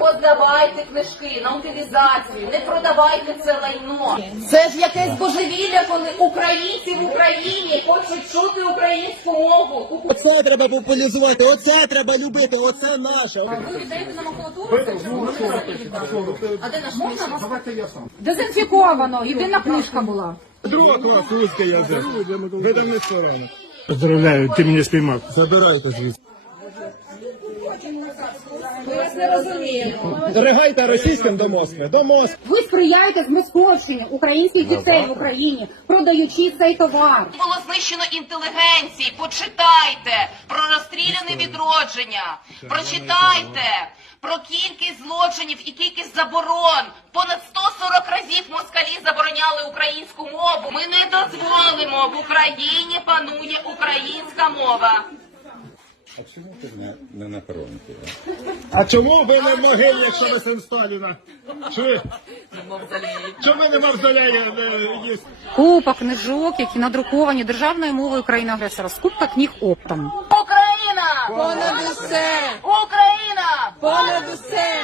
Поздавайте книжки на утилізацію, не продавайте це лайно. Це ж якесь божевілля, коли українці в Україні хочуть чути українську мову. Оце треба популяризувати, оце треба любити, оце наше. Ви йдете на макулатуру? А де наш можна? Дезінфіковано, єдина книжка була. Друга клас, русський язик. Видавництво рано. Поздравляю, ты меня спіймав. Забирайте звідси. Ми вас не розуміємо. Ригайте російським до Москви, до Москви. Ви сприяєте змосковщині українських дітей в Україні, продаючи цей товар. Було знищено інтелігенції. Почитайте про розстріляне відродження. Прочитайте про кількість злочинів і кількість заборон. Понад 140 разів москалі забороняли українську мову. Ми не дозволимо в Україні панує українська мова. А чому ти не, не на коронку? А чому ви не в могилі, якщо ви син Сталіна? Чи? Чому не мавзолея не є? Купа книжок, які надруковані державною мовою країни агресора. Скупка книг оптом. Україна! Понад усе! Україна! Понад усе! Україна! Понад усе!